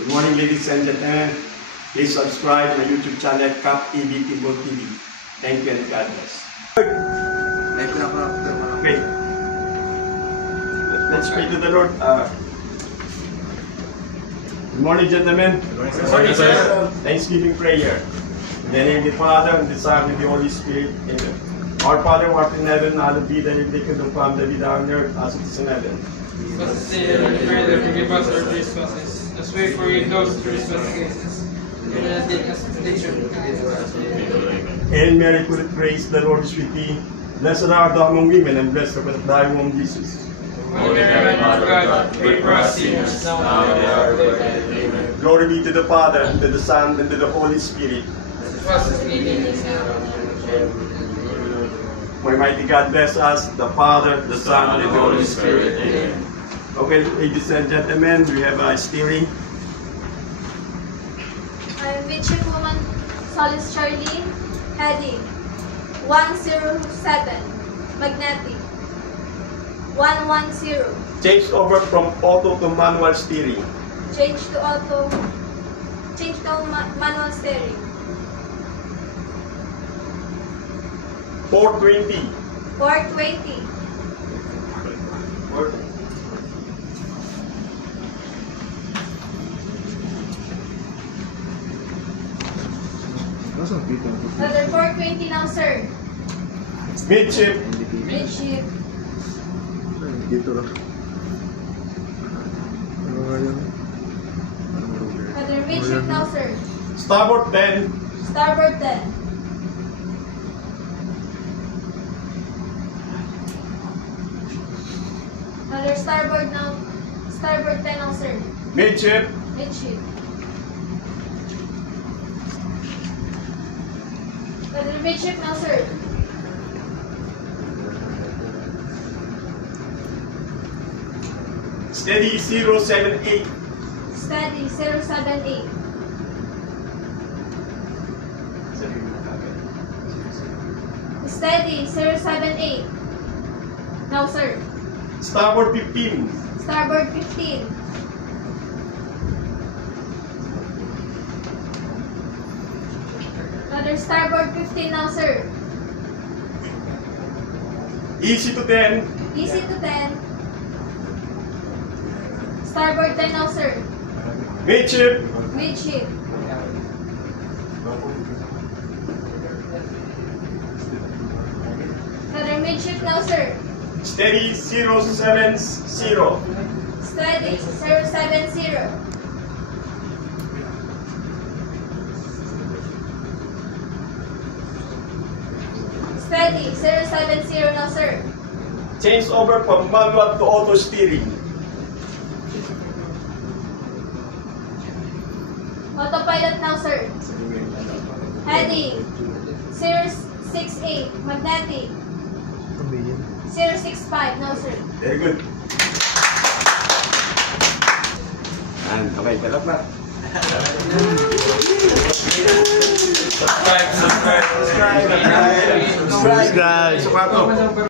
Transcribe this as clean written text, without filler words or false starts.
Good morning, ladies and gentlemen. Please subscribe my YouTube channel, Cap EBT Gold TV. Thank you and God bless. Okay. Let's pray to the Lord. Good morning, gentlemen. Good morning, sir. Thanksgiving prayer. In the name of the Father, and the Son, and the Holy Spirit. Amen. Our Father who art in heaven, hallowed be thy name. Thy kingdom come, thy will be done on earth as it is in heaven. Let us say that we pray that forgive us our trespasses, as we forgive those who trespass against us. And do not take us into temptation, but deliver us from evil. Hail Mary, full of grace, the Lord is with thee. Blessed art thou among women, and blessed is the fruit of thy womb, Jesus. Holy Mary, Mother of God, pray for us sinners, now and at the hour of our death. Amen. Glory be to the Father, and to the Son, and to the Holy Spirit. As it was in the beginning, is now, and forever. May mighty God bless us, the Father, the Son, and the Holy Spirit. Amen. Okay, ladies and gentlemen, we have a steering. I'm Midshipwoman Solis Charlene, heading 107, magnetic 110, Change over from auto to manual steering. change to manual steering, 420. 420, another 420 now, sir. Midship. Midship, Dito lang. Ano nga yun? another midship now, sir. Starboard 10. Starboard 10, another starboard 10 now, sir. Midship. Midship, another midship now, sir. Steady 078. Steady 078, steady 078, now, sir. Starboard 15. Starboard 15, another starboard 15 now, sir. Easy to 10. Easy to 10, starboard 10 now, sir. Midship. Midship, another midship now, sir. Steady 070. Steady 070, steady 070 now, sir. Change over from manual to auto steering. Autopilot now, sir. Heading 068, magnetic 065 now, sir. Very good. And okay, galap na. Subscribe. Subscribe. Subscribe. Subscribe.